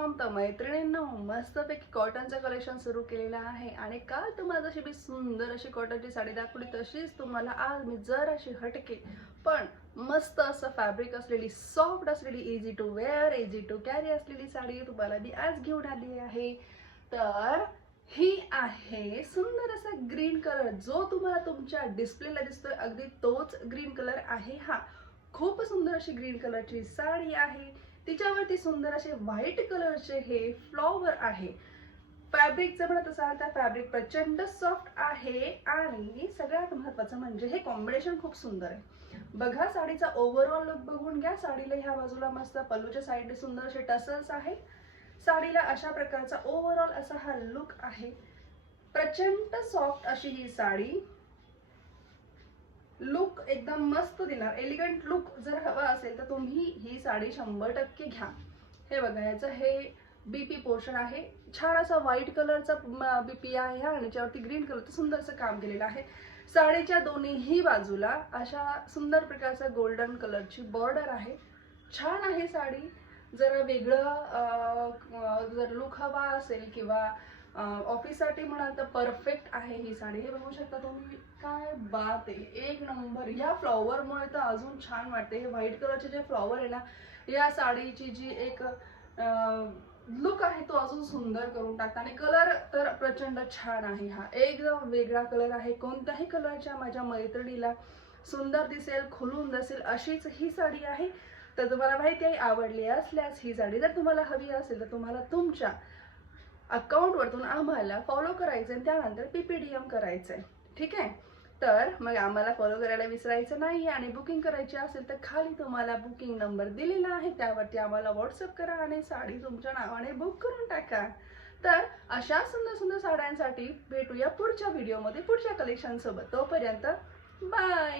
Welcome. तर मैत्रिणींनो, मस्तपैकी कॉटनचं कलेक्शन सुरू केलेलं आहे आणि काल तुम्हाला जशी मी सुंदर अशी कॉटनची साडी दाखवली तशीच तुम्हाला आज मी जराशी हटके पण मस्त असं फॅब्रिक असलेली, सॉफ्ट असलेली, easy to wear, easy to carry असलेली साडी तुम्हाला मी आज घेऊन आली आहे. तर ही आहे सुंदर असा ग्रीन कलर, जो तुम्हाला तुमच्या डिस्प्लेला दिसतोय अगदी तोच ग्रीन कलर आहे. हा खूप सुंदर अशी ग्रीन कलरची साडी आहे. तिच्यावरती सुंदर असे व्हाईट कलरचे हे फ्लॉवर आहे. फॅब्रिकचं म्हणत असाल तर फॅब्रिक प्रचंड सॉफ्ट आहे आणि सगळ्यात महत्त्वाचं म्हणजे हे कॉम्बिनेशन खूप सुंदर आहे. बघा, साडीचा ओव्हरऑल लुक बघून घ्या. साडीला ह्या बाजूला मस्त पल्लूच्या साईडने सुंदर असे टसल्स आहे. साडीला अशा प्रकारचा ओव्हरऑल असा हा लुक आहे. प्रचंड सॉफ्ट अशी ही साडी, लुक एकदम मस्त देणार. एलिगंट लुक जर हवा असेल तर तुम्ही ही साडी 100% घ्या. हे बघा, याचं हे बीपी पोर्शन आहे. छान असा व्हाईट कलरचा बीपी आहे आणि त्याच्यावरती ग्रीन कलरचं सुंदरसं काम केलेलं आहे. साडीच्या दोन्हीही बाजूला अशा सुंदर प्रकारचा गोल्डन कलरची बॉर्डर आहे. छान आहे साडी. जरा वेगळं जर लुक हवा असेल किंवा ऑफिससाठी म्हणाल तर परफेक्ट आहे ही साडी. हे बघू शकता तुम्ही, काय बात आहे, एक नंबर. या फ्लॉवरमुळे तर अजून छान वाटते. हे व्हाईट कलरचे जे फ्लॉवर आहे ना, या साडीची जी एक लुक आहे तो अजून सुंदर करून टाकतात. आणि कलर तर प्रचंड छान आहे. हा एकदम वेगळा कलर आहे. कोणत्याही कलरच्या माझ्या मैत्रिणीला सुंदर दिसेल, खुलून दिसेल अशीच ही साडी आहे. तर तुम्हाला माहिती आहे, आवडली असल्यास ही साडी जर तुम्हाला हवी असेल तर तुम्हाला तुमच्या अकाउंटवरतून आम्हाला फॉलो करायचं आणि त्यानंतर PPDM करायचंय. ठीक आहे. तर मग आम्हाला फॉलो करायला विसरायचं नाही आणि बुकिंग करायची असेल तर खाली तुम्हाला बुकिंग नंबर दिलेला आहे, त्यावरती आम्हाला व्हॉट्सअप करा आणि साडी तुमच्या नावाने बुक करून टाका. तर अशा सुंदर सुंदर साड्यांसाठी भेटूया पुढच्या व्हिडिओमध्ये पुढच्या कलेक्शन सोबत. तोपर्यंत बाय.